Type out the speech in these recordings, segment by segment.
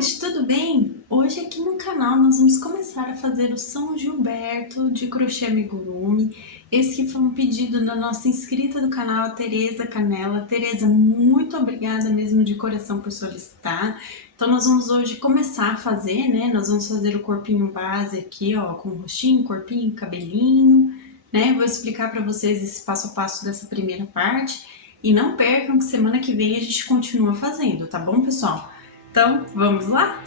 gente, tudo bem? Hoje aqui no canal nós vamos começar a fazer o São Gilberto de crochê amigurumi. Esse que foi um pedido da nossa inscrita do canal, a Tereza Canela. Tereza, muito obrigada mesmo de coração por solicitar. Então nós vamos hoje começar a fazer, né? Nós vamos fazer o corpinho base aqui, ó, com o rostinho, corpinho, cabelinho, né? Vou explicar para vocês esse passo a passo dessa primeira parte. E não percam que semana que vem a gente continua fazendo, tá bom, pessoal? Então, vamos lá?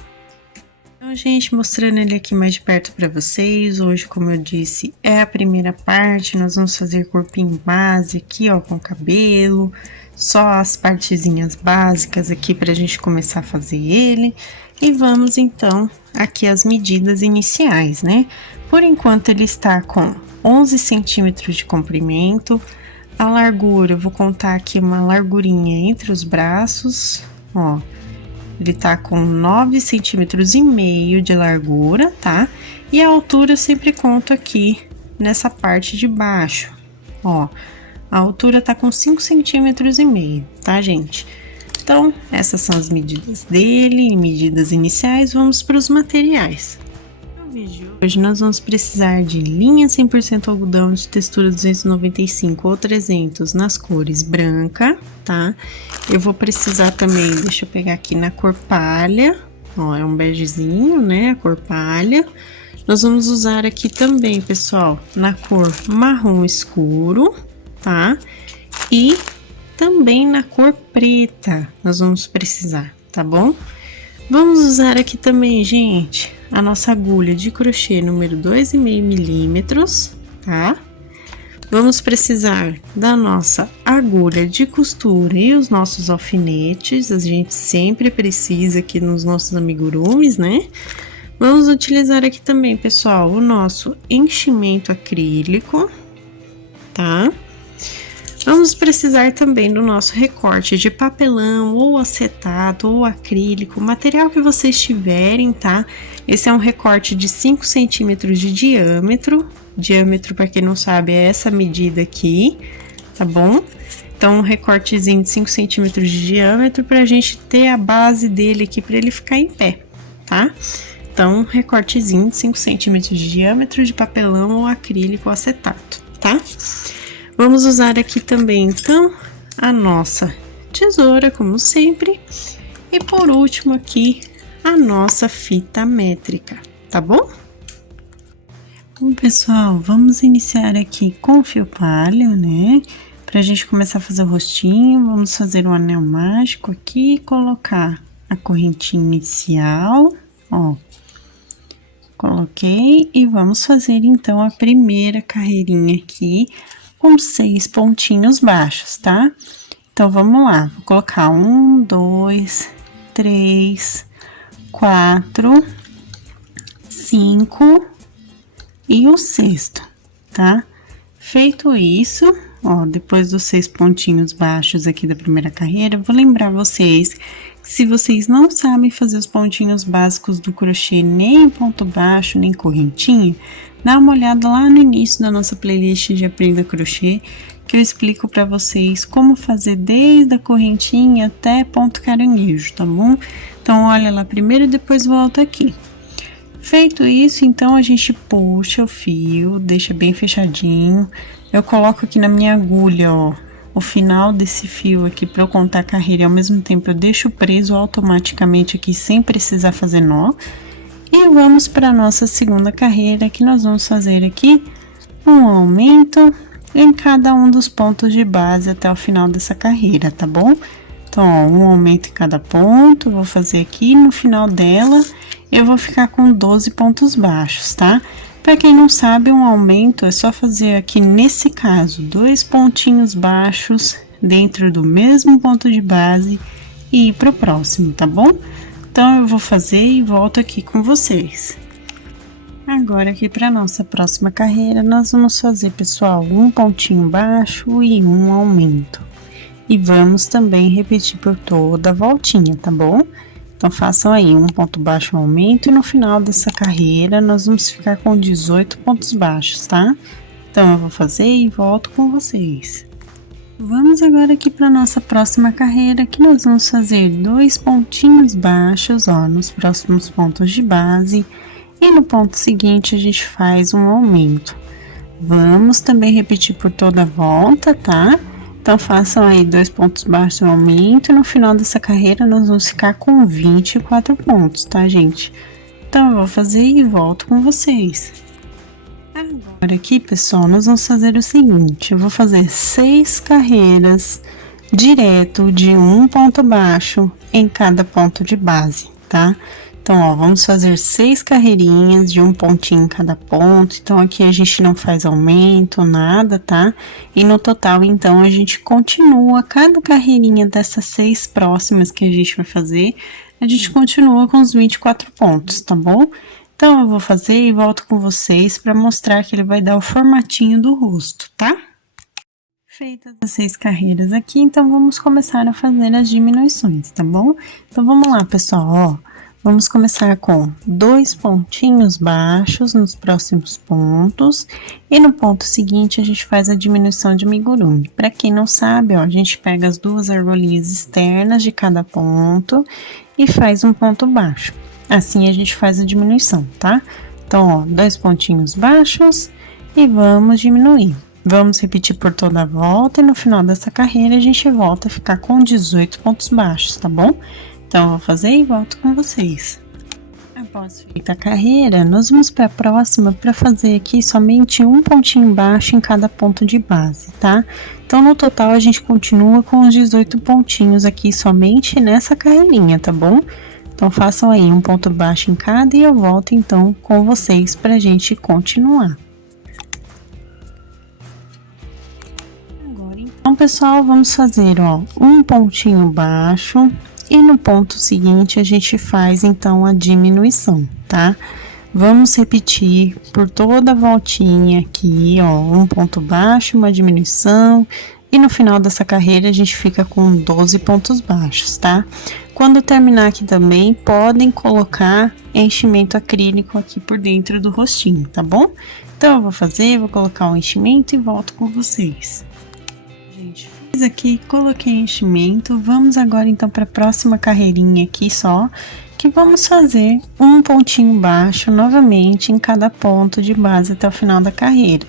Então, gente, mostrando ele aqui mais de perto para vocês. Hoje, como eu disse, é a primeira parte. Nós vamos fazer corpinho base aqui, ó, com cabelo. Só as partezinhas básicas aqui pra gente começar a fazer ele. E vamos, então, aqui as medidas iniciais, né? Por enquanto, ele está com 11 centímetros de comprimento. A largura, eu vou contar aqui uma largurinha entre os braços, ó. Ele tá com 9,5 centímetros de largura, tá? E a altura eu sempre conto aqui nessa parte de baixo, ó. A altura tá com 5,5 centímetros, tá, gente? Então, essas são as medidas dele, medidas iniciais. Vamos para os materiais. No vídeo de hoje, nós vamos precisar de linha 100% algodão de textura 295 ou 300 nas cores branca, tá? Eu vou precisar também, deixa eu pegar aqui na cor palha, ó, é um begezinho, né, a cor palha. Nós vamos usar aqui também, pessoal, na cor marrom escuro, tá? E também na cor preta, nós vamos precisar, tá bom? Vamos usar aqui também, gente, a nossa agulha de crochê número 2,5 milímetros, tá? Vamos precisar da nossa agulha de costura e os nossos alfinetes, a gente sempre precisa aqui nos nossos amigurumis, né? Vamos utilizar aqui também, pessoal, o nosso enchimento acrílico, tá? Vamos precisar também do nosso recorte de papelão, ou acetato, ou acrílico, material que vocês tiverem, tá? Esse é um recorte de 5 centímetros de diâmetro. Diâmetro, para quem não sabe, é essa medida aqui, tá bom? Então, um recortezinho de 5 centímetros de diâmetro pra gente ter a base dele aqui, pra ele ficar em pé, tá? Então, um recortezinho de 5 centímetros de diâmetro de papelão ou acrílico ou acetato, tá? Vamos usar aqui também, então, a nossa tesoura, como sempre. E por último aqui, a nossa fita métrica, tá bom? Bom, pessoal, vamos iniciar aqui com fio palha, né? Pra gente começar a fazer o rostinho, vamos fazer um anel mágico aqui, colocar a correntinha inicial, ó. Coloquei e vamos fazer, então, a primeira carreirinha aqui com 6 pontinhos baixos, tá? Então, vamos lá, vou colocar 1, 2, 3, 4, 5... e o sexto, tá? Feito isso, ó, depois dos 6 pontinhos baixos aqui da primeira carreira, eu vou lembrar vocês que se vocês não sabem fazer os pontinhos básicos do crochê, nem ponto baixo, nem correntinha, dá uma olhada lá no início da nossa playlist de Aprenda Crochê, que eu explico pra vocês como fazer desde a correntinha até ponto caranguejo, tá bom? Então, olha lá primeiro e depois volta aqui. Feito isso, então, a gente puxa o fio, deixa bem fechadinho. Eu coloco aqui na minha agulha, ó, o final desse fio aqui pra eu contar a carreira e ao mesmo tempo eu deixo preso automaticamente aqui sem precisar fazer nó. E vamos para nossa segunda carreira, que nós vamos fazer aqui um aumento em cada um dos pontos de base até o final dessa carreira, tá bom? Então, ó, um aumento em cada ponto, vou fazer aqui no final dela. Eu vou ficar com 12 pontos baixos, tá? Pra quem não sabe, um aumento é só fazer aqui, nesse caso, 2 pontinhos baixos dentro do mesmo ponto de base e ir pro próximo, tá bom? Então, eu vou fazer e volto aqui com vocês. Agora, aqui pra nossa próxima carreira, nós vamos fazer, pessoal, um pontinho baixo e um aumento. E vamos também repetir por toda a voltinha, tá bom? Então, façam aí um ponto baixo, um aumento, e no final dessa carreira, nós vamos ficar com 18 pontos baixos, tá? Então, eu vou fazer e volto com vocês. Vamos agora aqui para nossa próxima carreira, que nós vamos fazer 2 pontinhos baixos, ó, nos próximos pontos de base, e no ponto seguinte a gente faz um aumento. Vamos também repetir por toda a volta, tá? Então, façam aí 2 pontos baixos, um aumento, e no final dessa carreira nós vamos ficar com 24 pontos, tá, gente? Então, eu vou fazer e volto com vocês. Agora aqui, pessoal, nós vamos fazer o seguinte, eu vou fazer 6 carreiras direto de um ponto baixo em cada ponto de base, tá? Então, ó, vamos fazer 6 carreirinhas de um pontinho em cada ponto. Então, aqui a gente não faz aumento, nada, tá? E no total, então, a gente continua cada carreirinha dessas 6 próximas que a gente vai fazer, a gente continua com os 24 pontos, tá bom? Então, eu vou fazer e volto com vocês para mostrar que ele vai dar o formatinho do rosto, tá? Feitas as 6 carreiras aqui, então vamos começar a fazer as diminuições, tá bom? Então, vamos lá, pessoal, ó. Vamos começar com 2 pontinhos baixos nos próximos pontos, e no ponto seguinte a gente faz a diminuição de amigurumi. Para quem não sabe, ó, a gente pega as 2 argolinhas externas de cada ponto e faz um ponto baixo. Assim a gente faz a diminuição, tá? Então, ó, 2 pontinhos baixos e vamos diminuir. Vamos repetir por toda a volta e no final dessa carreira a gente volta a ficar com 18 pontos baixos, tá bom? Então, eu vou fazer e volto com vocês. Após feita a carreira, nós vamos para a próxima para fazer aqui somente um pontinho baixo em cada ponto de base, tá? Então, no total, a gente continua com os 18 pontinhos aqui somente nessa carreirinha, tá bom? Então, façam aí um ponto baixo em cada e eu volto, então, com vocês pra gente continuar. Agora, então, pessoal, vamos fazer, ó, um pontinho baixo e no ponto seguinte a gente faz, então, a diminuição, tá? Vamos repetir por toda a voltinha aqui, ó, um ponto baixo, uma diminuição. E no final dessa carreira a gente fica com 12 pontos baixos, tá? Quando terminar aqui também, podem colocar enchimento acrílico aqui por dentro do rostinho, tá bom? Então, eu vou fazer, vou colocar o enchimento e volto com vocês. Gente, fiz aqui, coloquei enchimento. Vamos agora, então, para a próxima carreirinha aqui só, que vamos fazer um pontinho baixo novamente em cada ponto de base até o final da carreira.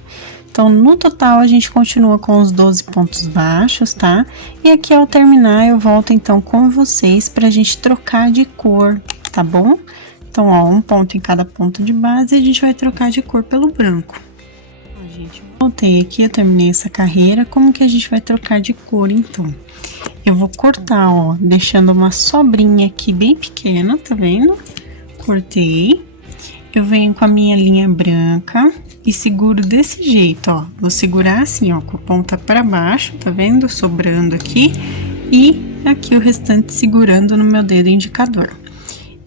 Então, no total, a gente continua com os 12 pontos baixos, tá? E aqui, ao terminar, eu volto, então, com vocês pra gente trocar de cor, tá bom? Então, ó, um ponto em cada ponto de base e a gente vai trocar de cor pelo branco. Ó, gente, voltei aqui, eu terminei essa carreira. Como que a gente vai trocar de cor, então? Eu vou cortar, ó, deixando uma sobrinha aqui bem pequena, tá vendo? Cortei. Eu venho com a minha linha branca e seguro desse jeito, ó. Vou segurar assim, ó, com a ponta para baixo, tá vendo? Sobrando aqui. E aqui o restante segurando no meu dedo indicador.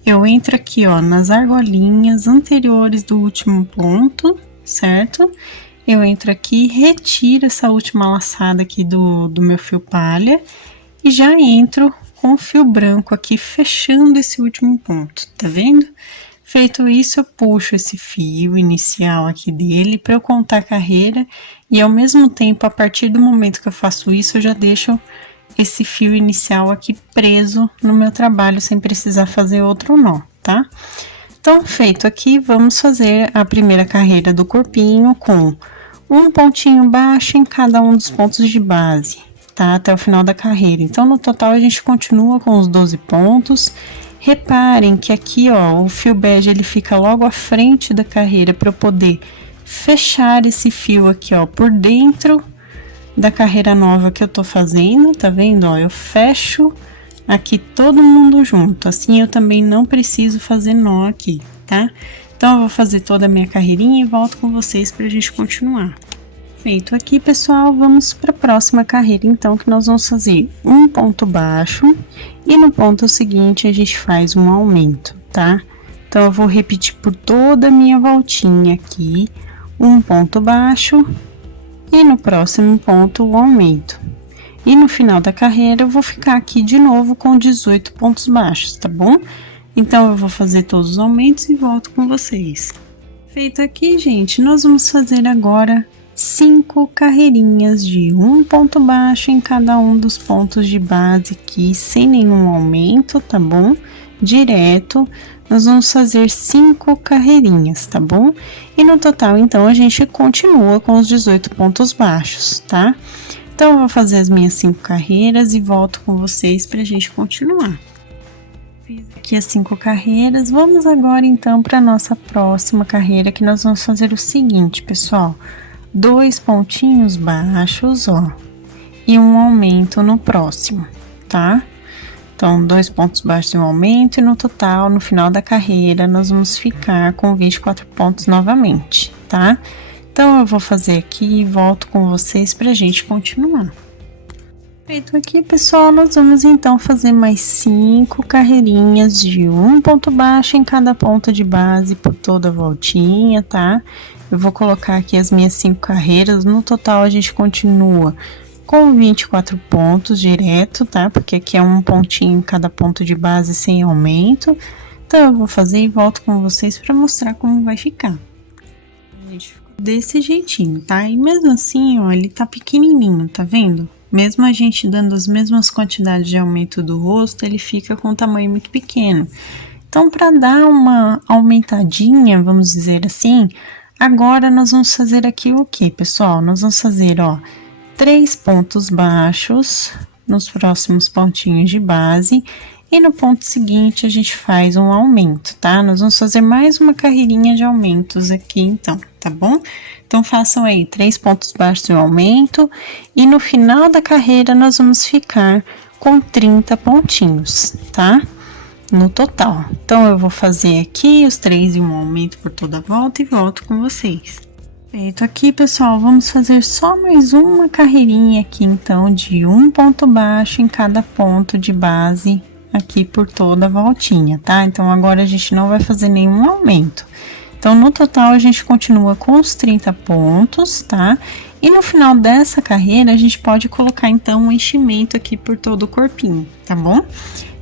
Eu entro aqui, ó, nas argolinhas anteriores do último ponto, certo? Eu entro aqui, retiro essa última laçada aqui do meu fio palha. E já entro com o fio branco aqui, fechando esse último ponto, tá vendo? Feito isso, eu puxo esse fio inicial aqui dele para eu contar a carreira e ao mesmo tempo, a partir do momento que eu faço isso, eu já deixo esse fio inicial aqui preso no meu trabalho sem precisar fazer outro nó, tá? Então, feito aqui, vamos fazer a primeira carreira do corpinho com um pontinho baixo em cada um dos pontos de base, tá? Até o final da carreira. Então, no total, a gente continua com os 12 pontos. Reparem que aqui, ó, o fio bege, ele fica logo à frente da carreira para eu poder fechar esse fio aqui, ó, por dentro da carreira nova que eu tô fazendo, tá vendo? Ó, eu fecho aqui todo mundo junto, assim eu também não preciso fazer nó aqui, tá? Então, eu vou fazer toda a minha carreirinha e volto com vocês pra gente continuar. Feito aqui, pessoal, vamos para a próxima carreira, então, que nós vamos fazer um ponto baixo e no ponto seguinte a gente faz um aumento, tá? Então, eu vou repetir por toda a minha voltinha aqui, um ponto baixo e no próximo ponto o aumento. E no final da carreira eu vou ficar aqui de novo com 18 pontos baixos, tá bom? Então, eu vou fazer todos os aumentos e volto com vocês. Feito aqui, gente, nós vamos fazer agora 5 carreirinhas de um ponto baixo em cada um dos pontos de base aqui, sem nenhum aumento, tá bom? Direto, nós vamos fazer 5 carreirinhas, tá bom? E no total, então, a gente continua com os 18 pontos baixos, tá? Então, eu vou fazer as minhas 5 carreiras e volto com vocês pra gente continuar. Fiz aqui as 5 carreiras, vamos agora, então, pra nossa próxima carreira, que nós vamos fazer o seguinte, pessoal. 2 pontinhos baixos, ó, e um aumento no próximo, tá? Então, 2 pontos baixos e um aumento, e no total, no final da carreira, nós vamos ficar com 24 pontos novamente, tá? Então, eu vou fazer aqui e volto com vocês pra gente continuar. Feito aqui, pessoal, nós vamos então fazer mais 5 carreirinhas de um ponto baixo em cada ponto de base por toda a voltinha, tá? Eu vou colocar aqui as minhas 5 carreiras, no total a gente continua com 24 pontos direto, tá? Porque aqui é um pontinho em cada ponto de base sem aumento. Então, eu vou fazer e volto com vocês para mostrar como vai ficar. A gente ficou desse jeitinho, tá? E mesmo assim, ó, ele tá pequenininho, tá vendo? Mesmo a gente dando as mesmas quantidades de aumento do rosto, ele fica com um tamanho muito pequeno. Então, para dar uma aumentadinha, vamos dizer assim, agora nós vamos fazer aqui o que, pessoal? Nós vamos fazer, ó, 3 pontos baixos nos próximos pontinhos de base e no ponto seguinte a gente faz um aumento, tá? Nós vamos fazer mais uma carreirinha de aumentos aqui, então, tá bom? Então, façam aí 3 pontos baixos e um aumento e no final da carreira nós vamos ficar com 30 pontinhos, tá? No total. Então, eu vou fazer aqui os 3 e um aumento por toda a volta e volto com vocês. Feito aqui, pessoal, vamos fazer só mais uma carreirinha aqui, então, de um ponto baixo em cada ponto de base aqui por toda a voltinha, tá? Então, agora a gente não vai fazer nenhum aumento. Então, no total, a gente continua com os 30 pontos, tá? E no final dessa carreira, a gente pode colocar, então, um enchimento aqui por todo o corpinho, tá bom?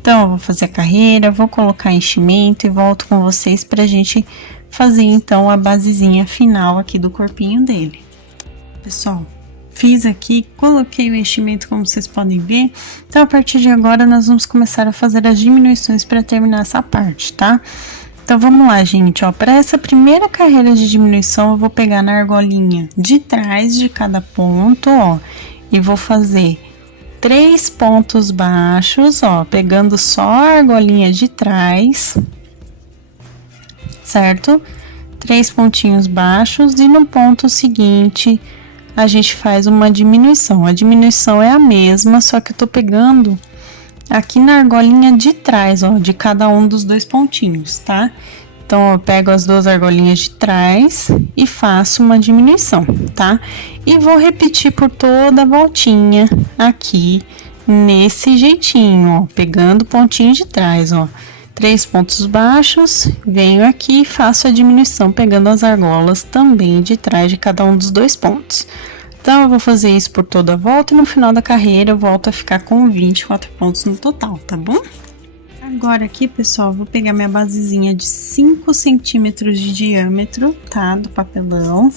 Então, eu vou fazer a carreira, vou colocar enchimento e volto com vocês pra gente fazer, então, a basezinha final aqui do corpinho dele. Pessoal, fiz aqui, coloquei o enchimento, como vocês podem ver. Então, a partir de agora, nós vamos começar a fazer as diminuições para terminar essa parte, tá? Então, vamos lá, gente, ó. Para essa primeira carreira de diminuição, eu vou pegar na argolinha de trás de cada ponto, ó, e vou fazer 3 pontos baixos, ó, pegando só a argolinha de trás, certo? 3 pontinhos baixos e no ponto seguinte a gente faz uma diminuição. A diminuição é a mesma, só que eu tô pegando aqui na argolinha de trás, ó, de cada um dos 2 pontinhos, tá? Então, eu pego as 2 argolinhas de trás e faço uma diminuição, tá? E vou repetir por toda a voltinha aqui, nesse jeitinho, ó, pegando o pontinho de trás, ó. 3 pontos baixos, venho aqui e faço a diminuição, pegando as argolas também de trás de cada um dos 2 pontos. Então, eu vou fazer isso por toda a volta e no final da carreira eu volto a ficar com 24 pontos no total, tá bom? Agora aqui, pessoal, eu vou pegar minha basezinha de 5 centímetros de diâmetro, tá? Do papelão.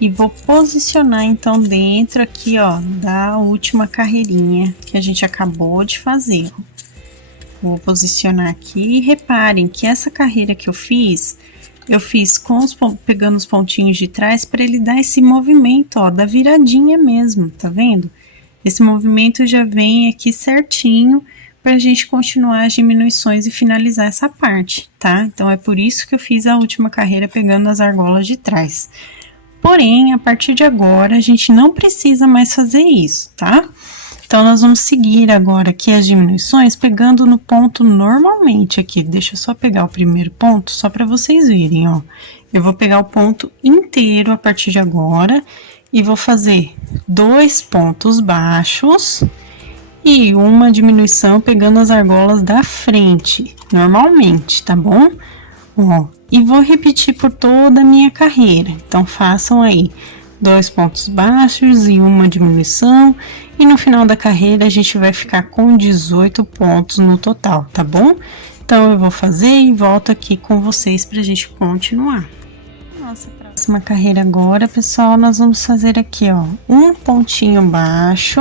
E vou posicionar, então, dentro aqui, ó, da última carreirinha que a gente acabou de fazer, ó. Vou posicionar aqui e reparem que essa carreira que eu fiz com pegando os pontinhos de trás para ele dar esse movimento, ó, da viradinha mesmo, tá vendo? Esse movimento já vem aqui certinho pra gente continuar as diminuições e finalizar essa parte, tá? Então, é por isso que eu fiz a última carreira pegando as argolas de trás. Porém, a partir de agora, a gente não precisa mais fazer isso, tá? Então, nós vamos seguir agora aqui as diminuições pegando no ponto normalmente aqui. Deixa eu só pegar o primeiro ponto, só para vocês verem, ó. Eu vou pegar o ponto inteiro a partir de agora e vou fazer 2 pontos baixos e uma diminuição pegando as argolas da frente, normalmente, tá bom? Ó, e vou repetir por toda a minha carreira. Então, façam aí 2 pontos baixos e uma diminuição. E no final da carreira, a gente vai ficar com 18 pontos no total, tá bom? Então, eu vou fazer e volto aqui com vocês pra gente continuar. Nossa próxima carreira agora, pessoal, nós vamos fazer aqui, ó, um pontinho baixo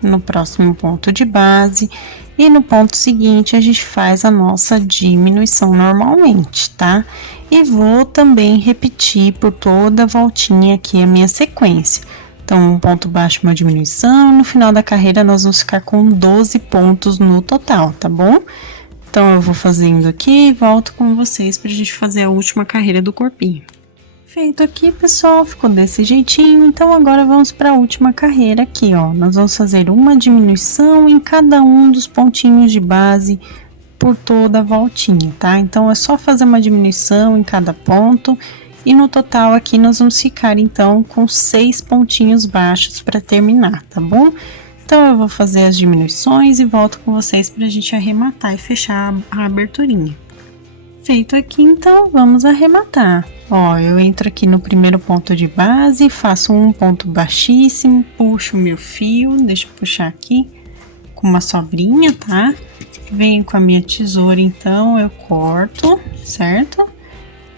no próximo ponto de base e no ponto seguinte a gente faz a nossa diminuição normalmente, tá? E vou também repetir por toda a voltinha aqui a minha sequência. Então, um ponto baixo, uma diminuição, no final da carreira nós vamos ficar com 12 pontos no total, tá bom? Então, eu vou fazendo aqui e volto com vocês pra gente fazer a última carreira do corpinho. Feito aqui, pessoal, ficou desse jeitinho. Então, agora vamos para a última carreira aqui, ó. Nós vamos fazer uma diminuição em cada um dos pontinhos de base por toda a voltinha, tá? Então, é só fazer uma diminuição em cada ponto. E no total aqui, nós vamos ficar, então, com 6 pontinhos baixos para terminar, tá bom? Então, eu vou fazer as diminuições e volto com vocês pra gente arrematar e fechar a aberturinha. Feito aqui, então, vamos arrematar. Ó, eu entro aqui no primeiro ponto de base, faço um ponto baixíssimo, puxo o meu fio, deixa eu puxar aqui com uma sobrinha, tá? Venho com a minha tesoura, então, eu corto, certo?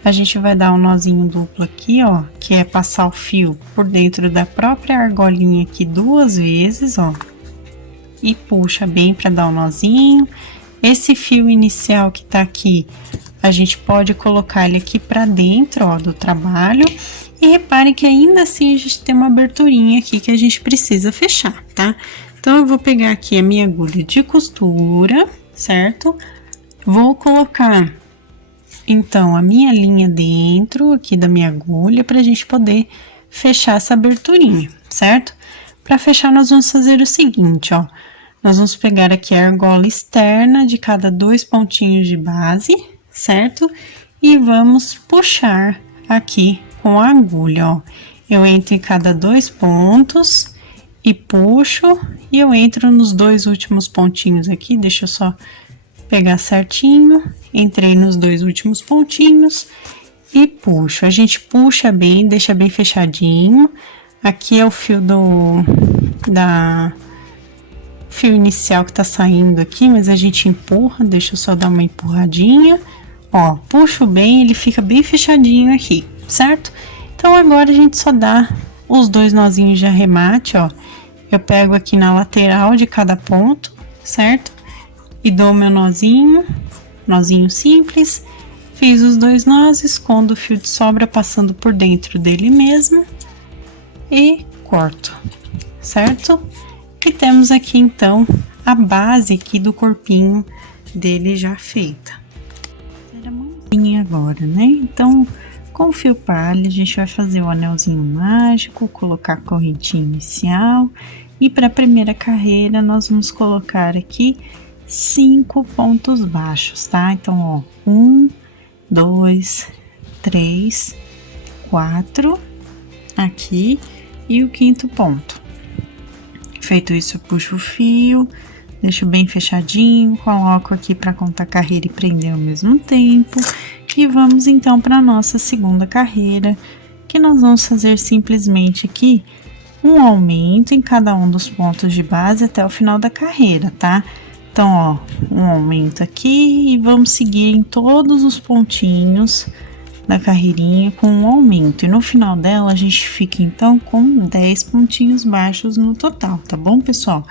A gente vai dar um nozinho duplo aqui, ó, que é passar o fio por dentro da própria argolinha aqui 2 vezes, ó. E puxa bem para dar um nozinho. Esse fio inicial que tá aqui, a gente pode colocar ele aqui para dentro, ó, do trabalho. E repare que ainda assim a gente tem uma aberturinha aqui que a gente precisa fechar, tá? Então, eu vou pegar aqui a minha agulha de costura, certo? Vou colocar, então, a minha linha dentro aqui da minha agulha pra gente poder fechar essa aberturinha, certo? Para fechar, nós vamos fazer o seguinte, ó. Nós vamos pegar aqui a argola externa de cada 2 pontinhos de base, certo? E vamos puxar aqui com a agulha, ó. Eu entro em cada 2 pontos e puxo, e eu entro nos 2 últimos pontinhos aqui, deixa eu só pegar certinho, entrei nos 2 últimos pontinhos e puxo. A gente puxa bem, deixa bem fechadinho. Aqui é o fio fio inicial que tá saindo aqui, mas a gente empurra, deixa eu só dar uma empurradinha. Ó, puxo bem, ele fica bem fechadinho aqui, certo? Então, agora a gente só dá os 2 nozinhos de arremate, ó. Eu pego aqui na lateral de cada ponto, certo? E dou meu nozinho simples. Fiz os 2 nós, escondo o fio de sobra passando por dentro dele mesmo. E corto, certo? E temos aqui, então, a base aqui do corpinho dele já feita. A mãozinha agora, né? Então, com o fio palha, a gente vai fazer o anelzinho mágico, colocar a correntinha inicial. E para a primeira carreira, nós vamos colocar aqui 5 pontos baixos, tá? Então, ó, 1, 2, 3, 4, aqui, e o 5º ponto. Feito isso, eu puxo o fio, deixo bem fechadinho, coloco aqui para contar carreira e prender ao mesmo tempo. E vamos então para nossa segunda carreira, que nós vamos fazer simplesmente aqui um aumento em cada um dos pontos de base até o final da carreira, tá? Então, ó, um aumento aqui e vamos seguir em todos os pontinhos da carreirinha com um aumento. E no final dela, a gente fica, então, com 10 pontinhos baixos no total, tá bom, pessoal?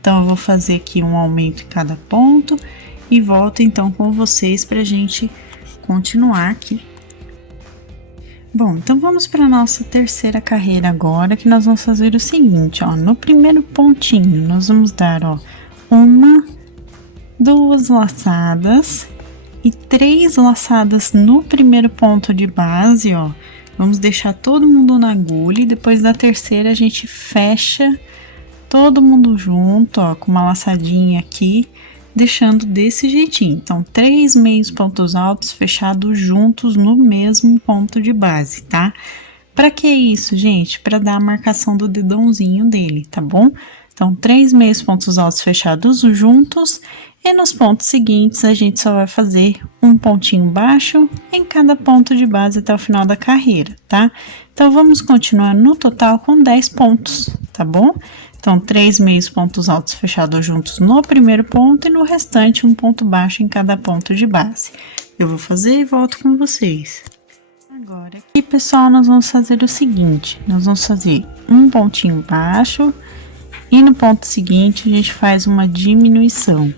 Então, eu vou fazer aqui um aumento em cada ponto e volto, então, com vocês pra gente continuar aqui. Bom, então, vamos para nossa terceira carreira agora, que nós vamos fazer o seguinte, ó. No primeiro pontinho, nós vamos dar, ó, 1, 2 laçadas e 3 laçadas no primeiro ponto de base, ó. Vamos deixar todo mundo na agulha e depois da terceira a gente fecha todo mundo junto, ó, com uma laçadinha aqui, deixando desse jeitinho. Então, 3 meios pontos altos fechados juntos no mesmo ponto de base, tá? Pra que isso, gente? Pra dar a marcação do dedãozinho dele, tá bom? Então, 3 meios pontos altos fechados juntos. E nos pontos seguintes, a gente só vai fazer um pontinho baixo em cada ponto de base até o final da carreira, tá? Então, vamos continuar no total com 10 pontos, tá bom? Então, 3 meios pontos altos fechados juntos no primeiro ponto e no restante um ponto baixo em cada ponto de base. Eu vou fazer e volto com vocês. Agora aqui, pessoal, nós vamos fazer o seguinte, nós vamos fazer um pontinho baixo e no ponto seguinte a gente faz uma diminuição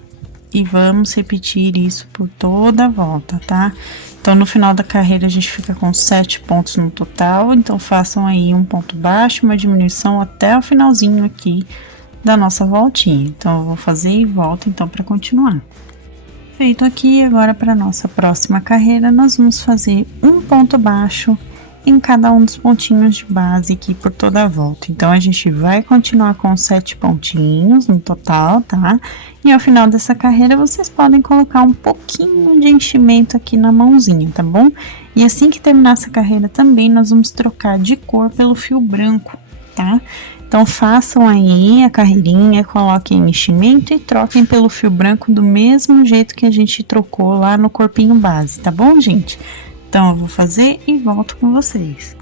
e vamos repetir isso por toda a volta, tá? Então, no final da carreira a gente fica com 7 pontos no total, então façam aí um ponto baixo, uma diminuição até o finalzinho aqui da nossa voltinha. Então, eu vou fazer e volto então para continuar. Feito aqui, agora para nossa próxima carreira, nós vamos fazer um ponto baixo em cada um dos pontinhos de base aqui por toda a volta. Então, a gente vai continuar com 7 pontinhos no total, tá? E ao final dessa carreira, vocês podem colocar um pouquinho de enchimento aqui na mãozinha, tá bom? E assim que terminar essa carreira também, nós vamos trocar de cor pelo fio branco, tá? Então, façam aí a carreirinha, coloquem enchimento e troquem pelo fio branco do mesmo jeito que a gente trocou lá no corpinho base, tá bom, gente? Então, eu vou fazer e volto com vocês.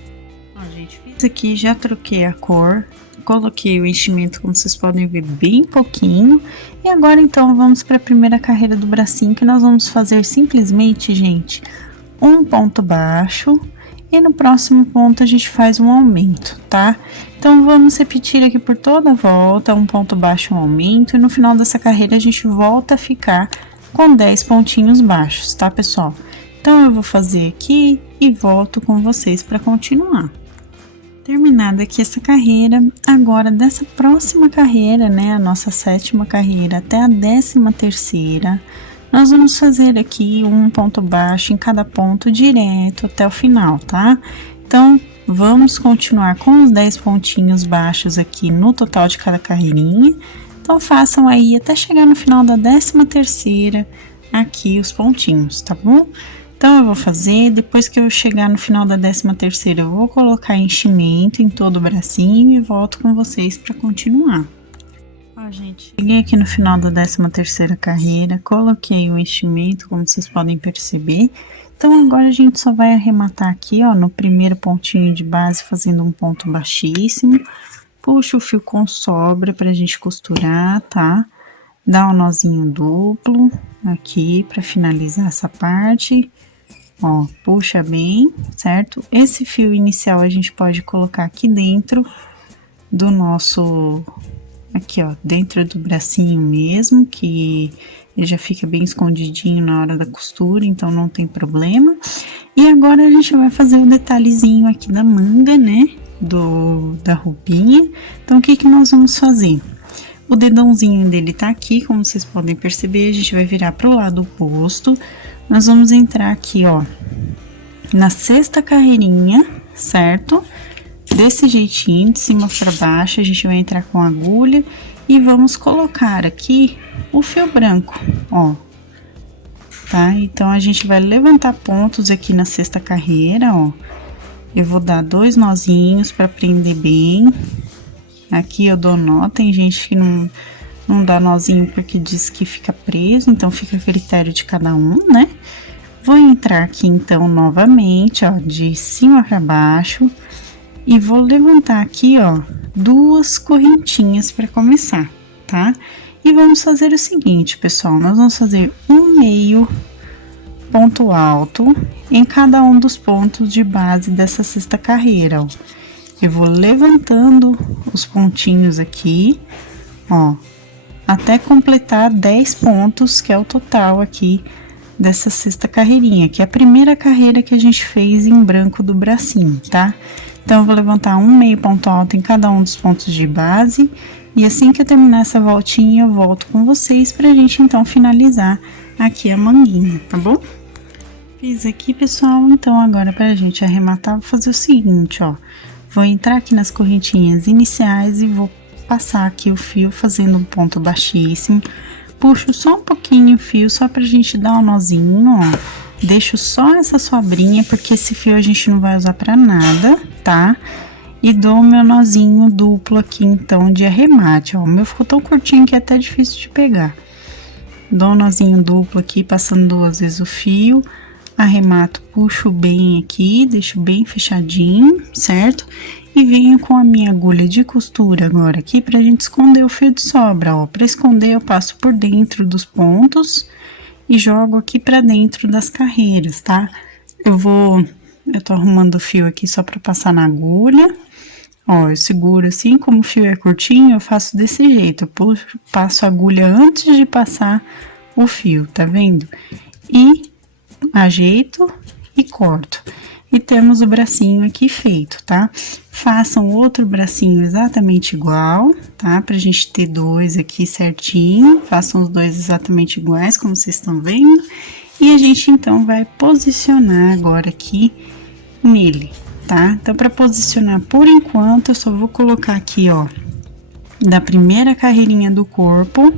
Ó, gente, fiz aqui, já troquei a cor, coloquei o enchimento, como vocês podem ver, bem pouquinho. E agora, então, vamos para a primeira carreira do bracinho, que nós vamos fazer simplesmente, gente, um ponto baixo. E no próximo ponto, a gente faz um aumento, tá? Então, vamos repetir aqui por toda a volta, um ponto baixo, um aumento. E no final dessa carreira, a gente volta a ficar com 10 pontinhos baixos, tá, pessoal? Então, eu vou fazer aqui e volto com vocês para continuar. Terminada aqui essa carreira, agora dessa próxima carreira, né, a nossa 7ª carreira até a 13ª, nós vamos fazer aqui um ponto baixo em cada ponto direto até o final, tá? Então, vamos continuar com os 10 pontinhos baixos aqui no total de cada carreirinha. Então, façam aí até chegar no final da 13ª aqui os pontinhos, tá bom? Então, eu vou fazer, depois que eu chegar no final da 13ª, eu vou colocar enchimento em todo o bracinho e volto com vocês para continuar. Ó, gente, cheguei aqui no final da 13ª carreira, coloquei o enchimento, como vocês podem perceber. Então, agora a gente só vai arrematar aqui, ó, no primeiro pontinho de base, fazendo um ponto baixíssimo. Puxa o fio com sobra pra gente costurar, tá? Dá um nozinho duplo aqui pra finalizar essa parte. Ó, puxa bem, certo? Esse fio inicial a gente pode colocar aqui dentro do nosso... Aqui, ó, dentro do bracinho mesmo, que ele já fica bem escondidinho na hora da costura, então não tem problema. E agora a gente vai fazer o detalhezinho aqui da manga, né, da roupinha. Então, o que que nós vamos fazer? O dedãozinho dele tá aqui, como vocês podem perceber, a gente vai virar pro lado oposto. Nós vamos entrar aqui, ó, na 6ª carreirinha, certo? Desse jeitinho, de cima para baixo, a gente vai entrar com a agulha e vamos colocar aqui o fio branco, ó, tá? Então, a gente vai levantar pontos aqui na 6ª carreira, ó. Eu vou dar 2 nozinhos para prender bem. Aqui eu dou nó, tem gente que não dá nozinho porque diz que fica preso, então fica a critério de cada um, né? Vou entrar aqui, então, novamente, ó, de cima para baixo. E vou levantar aqui, ó, 2 correntinhas para começar, tá? E vamos fazer o seguinte, pessoal, nós vamos fazer um meio ponto alto em cada um dos pontos de base dessa 6ª carreira, ó. Eu vou levantando os pontinhos aqui, ó, até completar 10 pontos, que é o total aqui dessa 6ª carreirinha, que é a primeira carreira que a gente fez em branco do bracinho, tá? Então, eu vou levantar um meio ponto alto em cada um dos pontos de base. E assim que eu terminar essa voltinha, eu volto com vocês pra gente, então, finalizar aqui a manguinha, tá bom? Fiz aqui, pessoal. Então, agora pra gente arrematar, vou fazer o seguinte, ó. Vou entrar aqui nas correntinhas iniciais e vou passar aqui o fio fazendo um ponto baixíssimo. Puxo só um pouquinho o fio, só pra gente dar um nozinho, ó. Deixo só essa sobrinha, porque esse fio a gente não vai usar pra nada, tá? E dou o meu nozinho duplo aqui, então, de arremate, ó. O meu ficou tão curtinho que é até difícil de pegar. Dou um nozinho duplo aqui, passando 2 vezes o fio. Arremato, puxo bem aqui, deixo bem fechadinho, certo? E venho com a minha agulha de costura agora aqui pra gente esconder o fio de sobra, ó. Pra esconder, eu passo por dentro dos pontos e jogo aqui pra dentro das carreiras, tá? Eu vou eu tô arrumando o fio aqui só pra passar na agulha. Ó, eu seguro assim, como o fio é curtinho, eu faço desse jeito. Eu puxo, passo a agulha antes de passar o fio, tá vendo? E ajeito e corto. E temos o bracinho aqui feito, tá? Façam outro bracinho exatamente igual, tá? Pra gente ter dois aqui certinho. Façam os dois exatamente iguais, como vocês estão vendo. E a gente, então, vai posicionar agora aqui nele, tá? Então, pra posicionar por enquanto, eu só vou colocar aqui, ó, da primeira carreirinha do corpo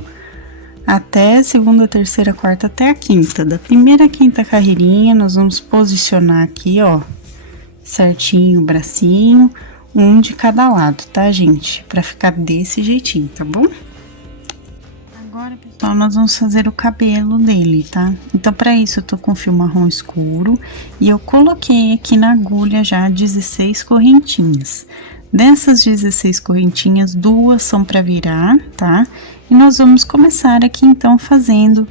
até a segunda, terceira, quarta, até a quinta. Da primeira à quinta carreirinha, nós vamos posicionar aqui, ó, certinho o bracinho, um de cada lado, tá, gente? Pra ficar desse jeitinho, tá bom? Agora, pessoal, nós vamos fazer o cabelo dele, tá? Então, pra isso, eu tô com fio marrom escuro e eu coloquei aqui na agulha já 16 correntinhas. Dessas 16 correntinhas, duas são pra virar, tá? E nós vamos começar aqui, então, fazendo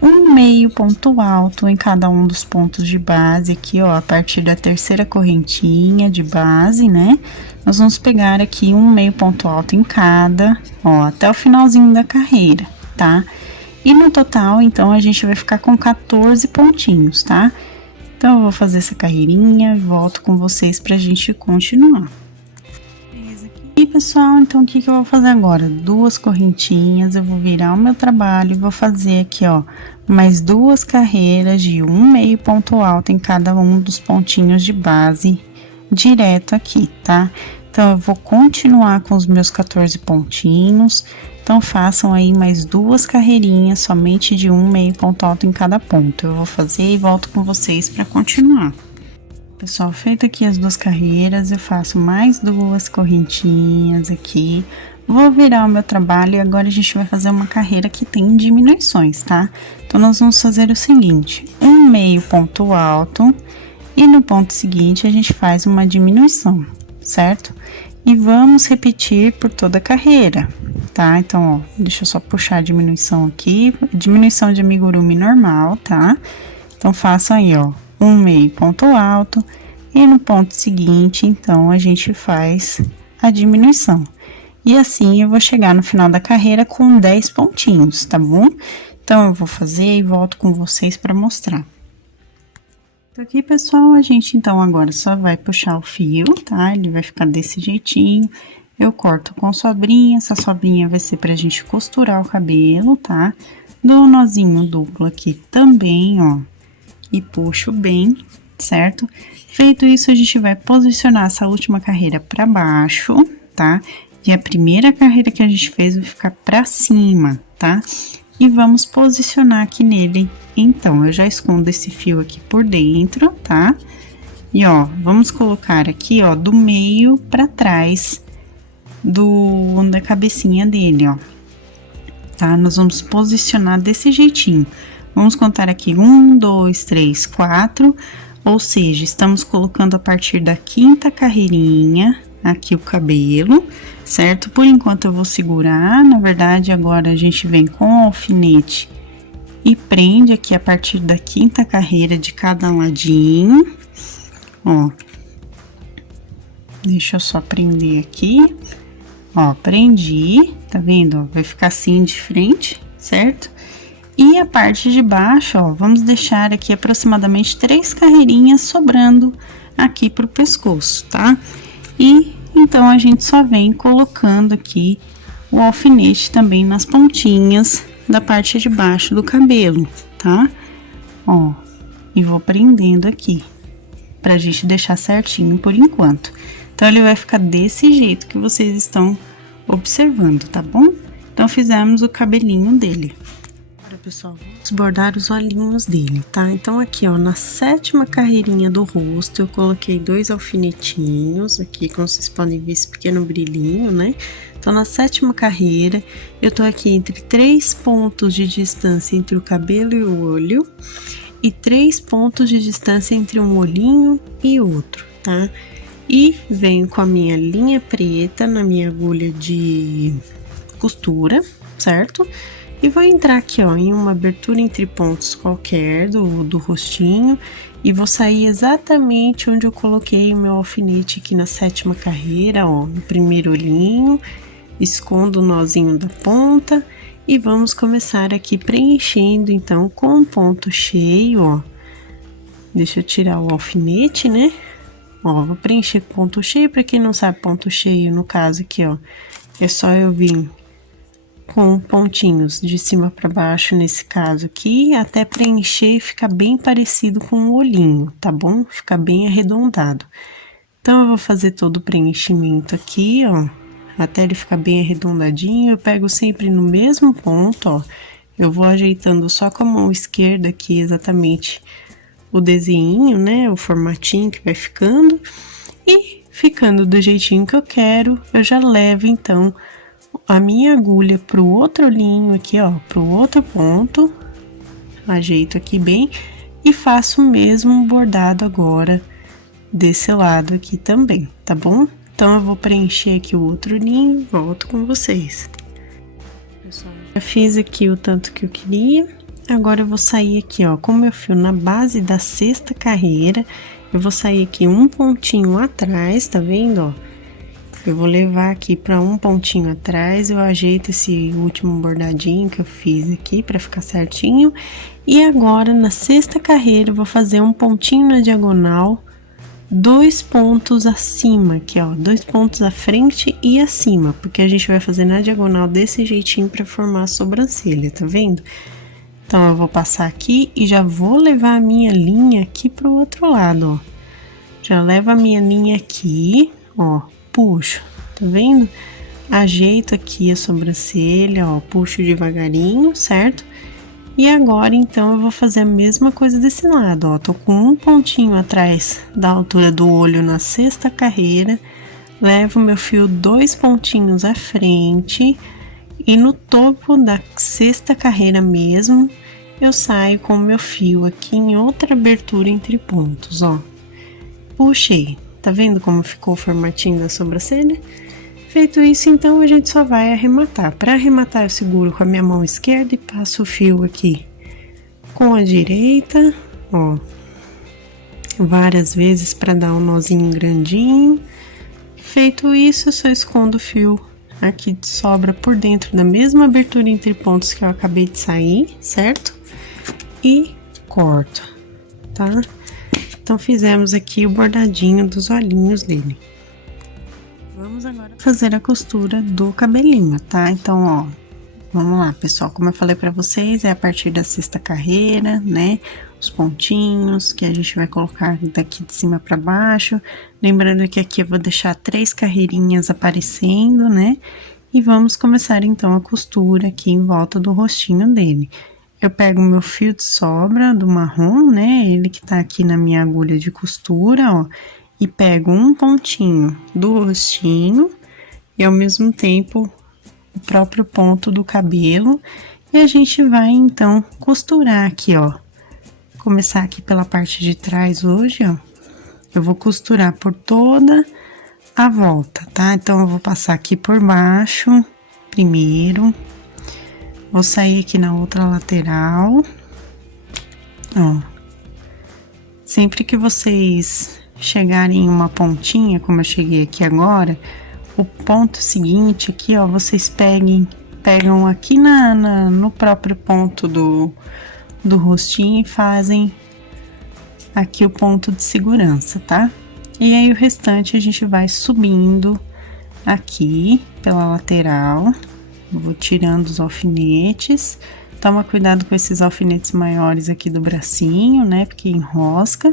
um meio ponto alto em cada um dos pontos de base aqui, ó, a partir da terceira correntinha de base, né? Nós vamos pegar aqui um meio ponto alto em cada, ó, até o finalzinho da carreira, tá? E no total, então, a gente vai ficar com 14 pontinhos, tá? Então, eu vou fazer essa carreirinha e volto com vocês pra gente continuar. E pessoal, então o que que eu vou fazer agora? Duas correntinhas, eu vou virar o meu trabalho e vou fazer aqui, ó, mais duas carreiras de um meio ponto alto em cada um dos pontinhos de base, direto aqui, tá? Então, eu vou continuar com os meus 14 pontinhos, então façam aí mais duas carreirinhas, somente de um meio ponto alto em cada ponto. Eu vou fazer e volto com vocês para continuar. Pessoal, feito aqui as duas carreiras, eu faço mais duas correntinhas aqui, vou virar o meu trabalho e agora a gente vai fazer uma carreira que tem diminuições, tá? Então, nós vamos fazer o seguinte, um meio ponto alto e no ponto seguinte a gente faz uma diminuição, certo? E vamos repetir por toda a carreira, tá? Então, ó, deixa eu só puxar a diminuição aqui, diminuição de amigurumi normal, tá? Então, façam aí, ó, um meio ponto alto e no ponto seguinte, então, a gente faz a diminuição. E assim, eu vou chegar no final da carreira com 10 pontinhos, tá bom? Então, eu vou fazer e volto com vocês para mostrar. Aqui, pessoal, a gente, então, agora só vai puxar o fio, tá? Ele vai ficar desse jeitinho. Eu corto com sobrinha, essa sobrinha vai ser pra gente costurar o cabelo, tá? Dou um nozinho duplo aqui também, ó. E puxo bem, certo? Feito isso, a gente vai posicionar essa última carreira pra baixo, tá? E a primeira carreira que a gente fez vai ficar pra cima, tá? E vamos posicionar aqui nele. Então, eu já escondo esse fio aqui por dentro, tá? E, ó, vamos colocar aqui, ó, do meio pra trás da cabecinha dele, ó. Tá? Nós vamos posicionar desse jeitinho. Vamos contar aqui 1, 2, 3, 4, ou seja, estamos colocando a partir da quinta carreirinha aqui o cabelo, certo? Por enquanto eu vou segurar, na verdade agora a gente vem com o alfinete e prende aqui a partir da quinta carreira de cada ladinho, ó. Deixa eu só prender aqui, ó, prendi, tá vendo? Vai ficar assim de frente, certo? E a parte de baixo, ó, vamos deixar aqui aproximadamente 3 carreirinhas sobrando aqui pro pescoço, tá? E então a gente só vem colocando aqui o alfinete também nas pontinhas da parte de baixo do cabelo, tá? Ó, e vou prendendo aqui, pra gente deixar certinho por enquanto. Então, ele vai ficar desse jeito que vocês estão observando, tá bom? Então, fizemos o cabelinho dele. Pessoal, vamos bordar os olhinhos dele, tá? Então, aqui, ó, na 7ª carreirinha do rosto, eu coloquei 2 alfinetinhos aqui, como vocês podem ver, esse pequeno brilhinho, né? Então, na 7ª carreira, eu tô aqui entre 3 pontos de distância entre o cabelo e o olho, e 3 pontos de distância entre um olhinho e outro, tá? E venho com a minha linha preta na minha agulha de costura, certo? E vou entrar aqui, ó, em uma abertura entre pontos qualquer do rostinho e vou sair exatamente onde eu coloquei o meu alfinete aqui na 7ª carreira, ó, no primeiro olhinho, escondo o nozinho da ponta e vamos começar aqui preenchendo então com um ponto cheio, ó. Deixa eu tirar o alfinete, né? Ó, vou preencher com ponto cheio. Pra quem não sabe, ponto cheio, no caso aqui, ó, é só eu vir com pontinhos de cima para baixo, nesse caso aqui, até preencher e ficar bem parecido com o olhinho, tá bom? Ficar bem arredondado. Então, eu vou fazer todo o preenchimento aqui, ó, até ele ficar bem arredondadinho. Eu pego sempre no mesmo ponto, ó, eu vou ajeitando só com a mão esquerda aqui, exatamente o desenho, né, o formatinho que vai ficando, e ficando do jeitinho que eu quero, eu já levo, então, a minha agulha pro outro olhinho aqui, ó, pro outro ponto, ajeito aqui bem, e faço o mesmo bordado agora, desse lado aqui também, tá bom? Então, eu vou preencher aqui o outro olhinho e volto com vocês. Pessoal, já fiz aqui o tanto que eu queria. Agora, eu vou sair aqui, ó, com o meu fio na base da 6ª carreira, eu vou sair aqui um pontinho atrás, tá vendo, ó? Eu vou levar aqui pra um pontinho atrás, eu ajeito esse último bordadinho que eu fiz aqui pra ficar certinho. E agora, na 6ª carreira, eu vou fazer um pontinho na diagonal, 2 pontos acima aqui, ó, 2 pontos à frente e acima, porque a gente vai fazer na diagonal desse jeitinho pra formar a sobrancelha, tá vendo? Então, eu vou passar aqui e já vou levar a minha linha aqui pro outro lado, ó. Já levo a minha linha aqui, ó, puxo, tá vendo? Ajeito aqui a sobrancelha, ó, puxo devagarinho, certo? E agora, então, eu vou fazer a mesma coisa desse lado, ó. Tô com um pontinho atrás da altura do olho na 6ª carreira, levo meu fio 2 pontinhos à frente. E no topo da 6ª carreira mesmo, eu saio com o meu fio aqui em outra abertura entre pontos, ó. Puxei. Tá vendo como ficou o formatinho da sobrancelha? Feito isso, então, a gente só vai arrematar. Para arrematar, eu seguro com a minha mão esquerda e passo o fio aqui com a direita, ó. Várias vezes para dar um nozinho grandinho. Feito isso, eu só escondo o fio aqui de sobra por dentro da mesma abertura entre pontos que eu acabei de sair, certo? E corto, tá? Então, fizemos aqui o bordadinho dos olhinhos dele. Vamos agora fazer a costura do cabelinho, tá? Então, ó, vamos lá, pessoal. Como eu falei pra vocês, é a partir da 6ª carreira, né? Os pontinhos que a gente vai colocar daqui de cima pra baixo. Lembrando que aqui eu vou deixar 3 carreirinhas aparecendo, né? E vamos começar, então, a costura aqui em volta do rostinho dele. Eu pego o meu fio de sobra do marrom, né? Ele que tá aqui na minha agulha de costura, ó. E pego um pontinho do rostinho e, ao mesmo tempo, o próprio ponto do cabelo. E a gente vai, então, costurar aqui, ó. Começar aqui pela parte de trás hoje, ó. Eu vou costurar por toda a volta, tá? Então, eu vou passar aqui por baixo, primeiro. Vou sair aqui na outra lateral, ó. Sempre que vocês chegarem em uma pontinha, como eu cheguei aqui agora, o ponto seguinte aqui, ó, vocês pegam aqui no próprio ponto do rostinho e fazem aqui o ponto de segurança, tá? E aí, o restante a gente vai subindo aqui pela lateral. Vou tirando os alfinetes. Toma cuidado com esses alfinetes maiores aqui do bracinho, né? Porque enrosca.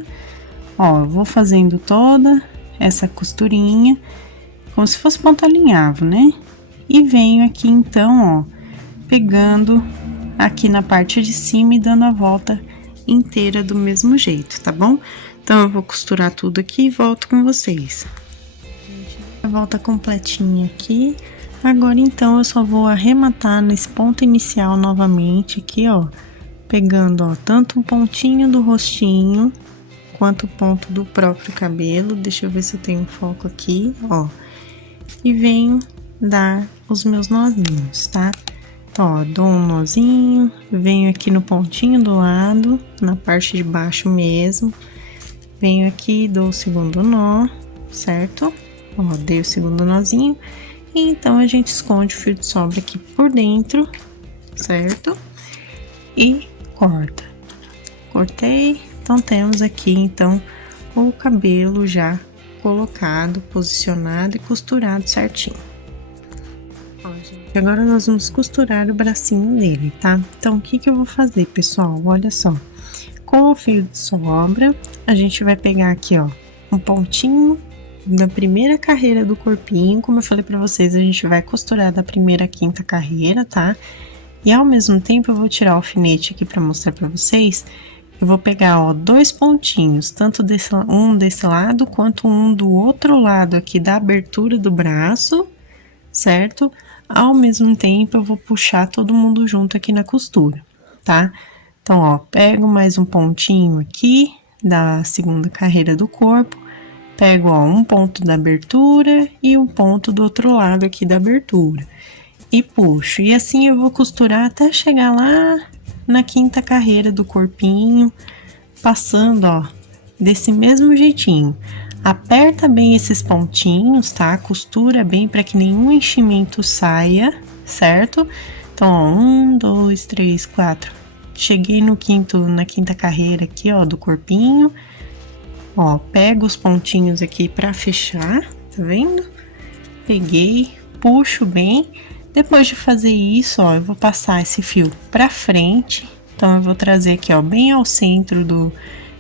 Ó, eu vou fazendo toda essa costurinha, como se fosse ponto alinhavo, né? E venho aqui, então, ó, pegando aqui na parte de cima e dando a volta inteira do mesmo jeito, tá bom? Então, eu vou costurar tudo aqui e volto com vocês. A volta completinha aqui. Agora, então, eu só vou arrematar nesse ponto inicial novamente aqui, ó. Pegando, ó, tanto um pontinho do rostinho, quanto o ponto do próprio cabelo. Deixa eu ver se eu tenho foco aqui, ó. E venho dar os meus nozinhos, tá? Então, ó, dou um nozinho, venho aqui no pontinho do lado, na parte de baixo mesmo, Venho aqui, dou o segundo nó, certo? Ó, dei o segundo nozinho. E então, a gente esconde o fio de sobra aqui por dentro, certo? E corta. Cortei. Então, temos aqui, então, o cabelo já colocado, posicionado e costurado certinho. Ó, gente, agora nós vamos costurar o bracinho dele, tá? Então, o que que eu vou fazer, pessoal? Olha só. Com o fio de sobra, a gente vai pegar aqui, ó, um pontinho da primeira carreira do corpinho. Como eu falei pra vocês, a gente vai costurar da primeira à quinta carreira, tá? E ao mesmo tempo, eu vou tirar o alfinete aqui pra mostrar pra vocês. Eu vou pegar, ó, 2 pontinhos, tanto um desse lado, quanto um do outro lado aqui da abertura do braço, certo? Ao mesmo tempo, eu vou puxar todo mundo junto aqui na costura, tá? Então, ó, pego mais um pontinho aqui da segunda carreira do corpo, pego, ó, um ponto da abertura e um ponto do outro lado aqui da abertura. E puxo, e assim eu vou costurar até chegar lá na quinta carreira do corpinho, passando, ó, desse mesmo jeitinho. Aperta bem esses pontinhos, tá? Costura bem para que nenhum enchimento saia, certo? Então, ó, 1, 2, 3, 4. Cheguei na quinta carreira aqui, ó, do corpinho. Ó, pego os pontinhos aqui pra fechar, tá vendo? Peguei, puxo bem. Depois de fazer isso, ó, eu vou passar esse fio pra frente. Então, eu vou trazer aqui, ó, bem ao centro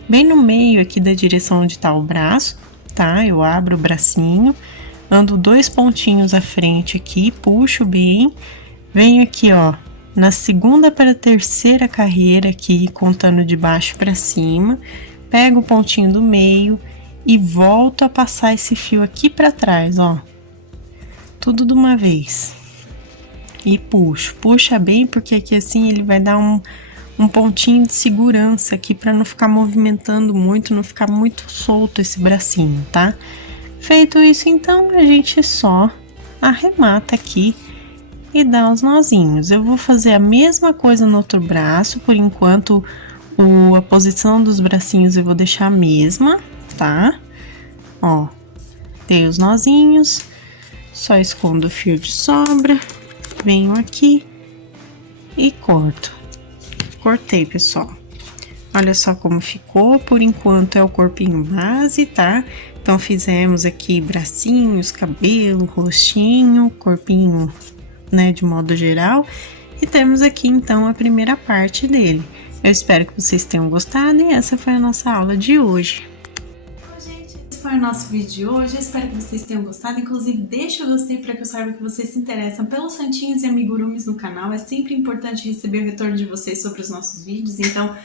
bem no meio aqui da direção onde tá o braço, tá? Eu abro o bracinho, ando 2 pontinhos à frente aqui, puxo bem. Venho aqui, ó, na segunda para a terceira carreira aqui, contando de baixo para cima, pego o pontinho do meio e volto a passar esse fio aqui para trás, ó. Tudo de uma vez. E puxo. Puxa bem, porque aqui assim ele vai dar um pontinho de segurança aqui para não ficar movimentando muito, não ficar muito solto esse bracinho, tá? Feito isso, então, a gente só arremata aqui e dá os nozinhos. Eu vou fazer a mesma coisa no outro braço, por enquanto a posição dos bracinhos eu vou deixar a mesma, tá? Ó, dei os nozinhos, só escondo o fio de sobra, venho aqui e corto. Cortei, pessoal. Olha só como ficou, por enquanto é o corpinho base, tá? Então, fizemos aqui bracinhos, cabelo, rostinho, corpinho, né, de modo geral, e temos aqui então a primeira parte dele. Eu espero que vocês tenham gostado e essa foi a nossa aula de hoje. Bom, gente, esse foi o nosso vídeo de hoje. Eu espero que vocês tenham gostado. Inclusive, deixa o gostei para que eu saiba que vocês se interessam pelos santinhos e amigurumis no canal. É sempre importante receber o retorno de vocês sobre os nossos vídeos, então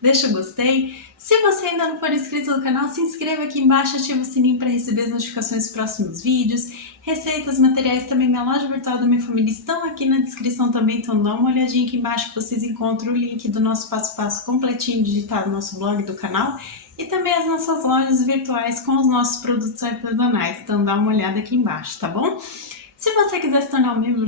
deixa o gostei. Se você ainda não for inscrito no canal, se inscreva aqui embaixo, ativa o sininho para receber as notificações dos próximos vídeos. Receitas, materiais, também minha loja virtual da minha família estão aqui na descrição também, então dá uma olhadinha aqui embaixo que vocês encontram o link do nosso passo a passo completinho digitado no nosso blog do canal e também as nossas lojas virtuais com os nossos produtos artesanais, então dá uma olhada aqui embaixo, tá bom? Se você quiser se tornar um membro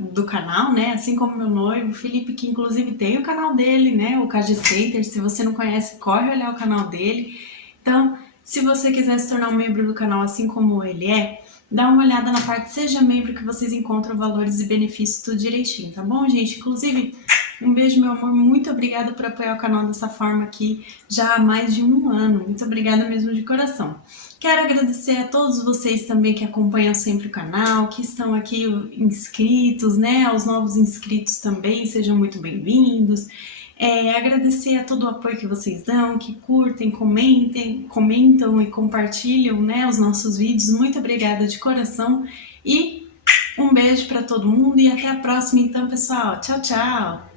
do canal, né, assim como meu noivo, Felipe, que inclusive tem o canal dele, né, o KG Center, se você não conhece, corre olhar o canal dele. Então, se você quiser se tornar um membro do canal assim como ele é, dá uma olhada na parte Seja Membro que vocês encontram valores e benefícios tudo direitinho, tá bom, gente? Inclusive, um beijo, meu amor, muito obrigada por apoiar o canal dessa forma aqui já há mais de 1 ano, muito obrigada mesmo de coração. Quero agradecer a todos vocês também que acompanham sempre o canal, que estão aqui inscritos, né? Aos novos inscritos também, sejam muito bem-vindos. Agradecer a todo o apoio que vocês dão, que curtem, comentam e compartilham, né, os nossos vídeos. Muito obrigada de coração e um beijo para todo mundo e até a próxima então, pessoal. Tchau, tchau!